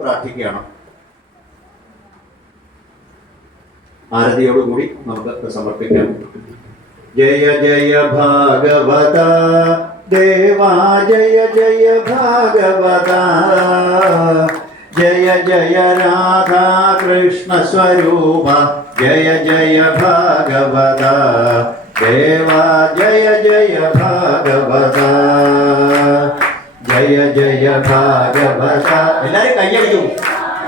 പ്രാർത്ഥിക്കുകയാണ്. ആരതിയോടുകൂടി നമുക്ക് സമർപ്പിക്കാം. ജയ ജയ ഭാഗവത ദേവാ, ജയ ജയ ഭാഗവത, ജയ ജയ രാധാ കൃഷ്ണ സ്വരൂപ, ജയ ജയ ഭാഗവത ദേവാ, ജയ ജയ ഭാഗവത, ജയ ജയ ഭാഗവത. എല്ലാരും കയ്യടിക്കും.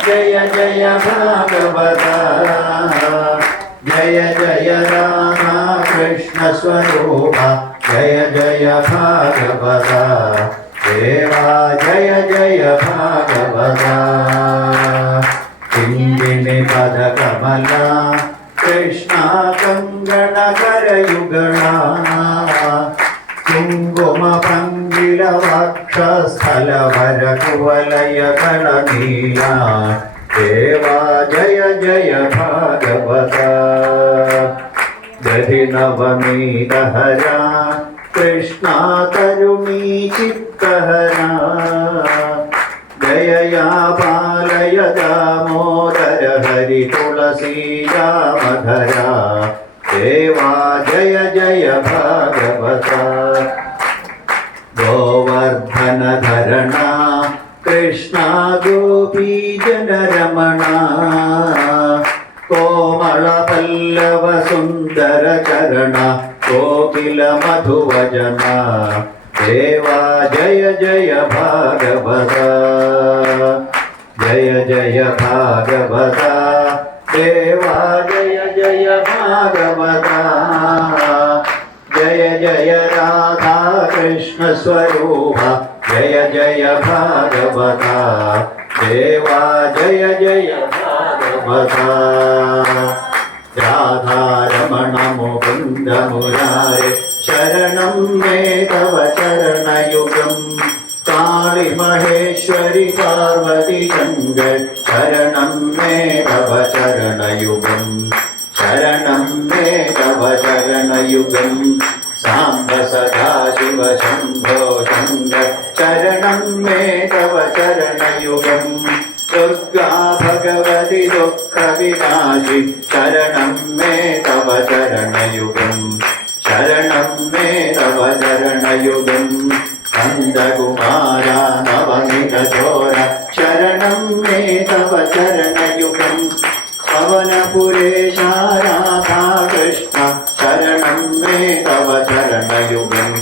ജയ ജയ ഭാഗവത, ജയ ജയ രാധാ കൃഷ്ണ സ്വരൂപ, ജയ ജയ ഭാഗവത ദേവാ, ജയ ജയ ഭാഗവത. കിങ്കിണി പദ കമല കൃഷ്ണ കങ്കണകരയുഗള, കുങ്കുമ പങ്കില വക്ഷസ്ഥലവര കുവലയകള നീല, ദേവാ ജയ ജയ ഭാഗവത. ദധി നവമീതഹര കൃഷ്ണ കരുണീ ചിത്തഹര, ദയയാ പാലയ ദാമോദര ഹരി തുളസീയാമധര, ദേവാ ജയ ജയ ഭാഗവത. ഗോവർദ്ധനധരണ കൃഷ്ണ ഗോപീജനരമണ, കോമള പല്ലവ സുന്ദര ചരണ കോകില മധുവജന, ദേവാ ജയ ജയ ഭാഗവത. ജയ ജയ ഭാഗവത ദേവാ, ജയ ജയ ഭാഗവത, ജയ ജയ രാധാ കൃഷ്ണ സ്വരൂപ, ജയ ജയ ഭാഗവത ദേവാ, ജയ ജയ ഭാഗവത. രാധാരമണ മുകുന്ദ മുരാരെ ശരണം മേ തവ ചരണയുഗം, കാളി മഹേശ്വരി പാർവതി ശങ്കർ ശരണം മേ തവ ചരണയുഗം, ശരണം മേ തവ ചരണയുഗം. സാംബ സദാശിവ ശംഭോ ശങ്കർ ശരണം മേ തവ ചരണയുഗം, ദുർഗാ ഭഗവതി ദുഃഖ വിനാശി ശരണം മേ തവ ചരണയുഗം, ശരണം മേ തവ ചരണയുഗം. നന്ദകുമാര നവനിക ചോര ശരണം മേ തവ ചരണയുഗം, പവനപുരേശ രാധാ കൃഷ്ണ ശരണം മേ തവ ചരണയുഗം,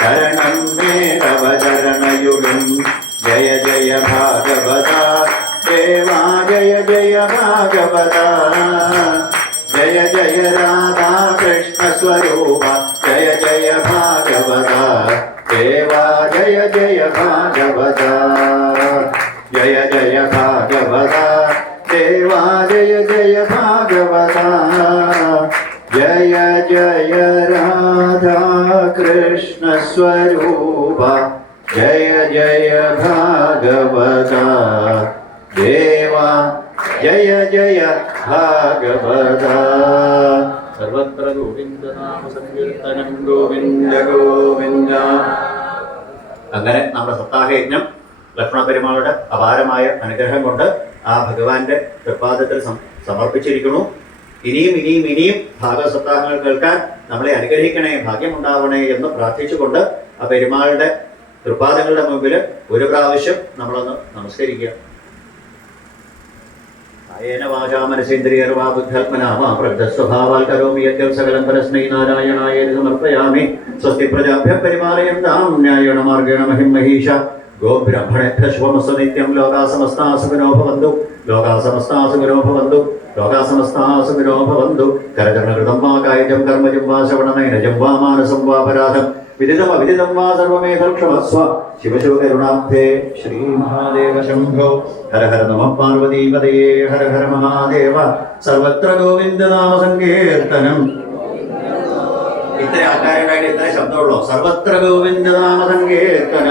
ശരണം മേ തവ ചരണയുഗം. ജയ ജയ ഭാഗവത ദേവാ, ജയ ജയ ഭാഗവത, ജയ ജയ രാധാ കൃഷ്ണ സ്വരൂപ, ജയ ജയ ഭാഗവത ദേവാ, ജയ ജയ ഭാഗവത, ജയ ജയ ഭാഗവത ദേവാ, ജയ ജയ ഭാഗവത, ജയ ജയ രാധാ കൃഷ്ണ സ്വരൂപ, ജയ ജയ ഭാഗവത ദേവാ, ജയ ജയ ഭാഗവത. സർവത്ര ഗോവിന്ദനാമ സങ്കീർത്തനം, ഗോവിന്ദ ഗോവിന്ദ. അങ്ങനെ നമ്മുടെ സപ്താഹയജ്ഞം ലക്ഷ്മണപെരുമാളുടെ അപാരമായ അനുഗ്രഹം കൊണ്ട് ആ ഭഗവാന്റെ തൃപ്പാദത്തിൽ സമർപ്പിച്ചിരിക്കുന്നു. ഇനിയും ഇനിയും ഇനിയും ഭാഗവസപ്താഹങ്ങൾ കേൾക്കാൻ നമ്മളെ അനുഗ്രഹിക്കണേ, ഭാഗ്യമുണ്ടാവണേ എന്ന് പ്രാർത്ഥിച്ചുകൊണ്ട് ആ പെരുമാളുടെ തൃപ്പാദങ്ങളുടെ മുമ്പിൽ ഒരു പ്രാവശ്യം നമ്മളൊന്ന് നമസ്കരിക്കുക. കായേന വാചാ മനസേന്ദ്രിയർവാ ബുദ്ധ്യാത്മനാ വാ പ്രകൃതസ്വഭാവാൽ കരോമി യദ്യം സകലം പരസ്മൈ നാരായണായേതി സമർപ്പയാമി. സ്വസ്തി പ്രജാഭ്യഃ പരിപാലയന്താം ന്യായേന മാർഗേണ മഹിം മഹീഷ. ഗോബ്രാഹ്മണേഭ്യഃ ശുഭമസ്തു നിത്യം. ലോകാ സമസ്താ സുഖിനോ ഭവന്തു, ലോകാ സമസ്താ സുഖിനോ ഭവന്തു, ലോകാ സമസ്താ സുഖിനോ ഭവന്തു. കരചരണകൃതം വാ കായികം കർമ്മജം വാ ശ്രവണനൈനജം വാ മാനസം വാ പരാധം വിദിതം അവിദിതം വാ സർവമേതം ക്ഷമസ്വ. ശിവശിവകരുണാബ്ധേ ശ്രീ മഹാദേവ ശംഭോ. ഹര ഹര നമഃ പാർവതീപതയേ ഹര ഹര മഹാദേവ. സർവത്ര ഗോവിന്ദനാമ സങ്കീർത്തനം. ഇത്ര ആൾക്കാരുണ്ടായിട്ട് ഇത്ര ശബ്ദമുള്ളൂ. സർവത്ര ഗോവിന്ദനാമ സങ്കീർത്തനം.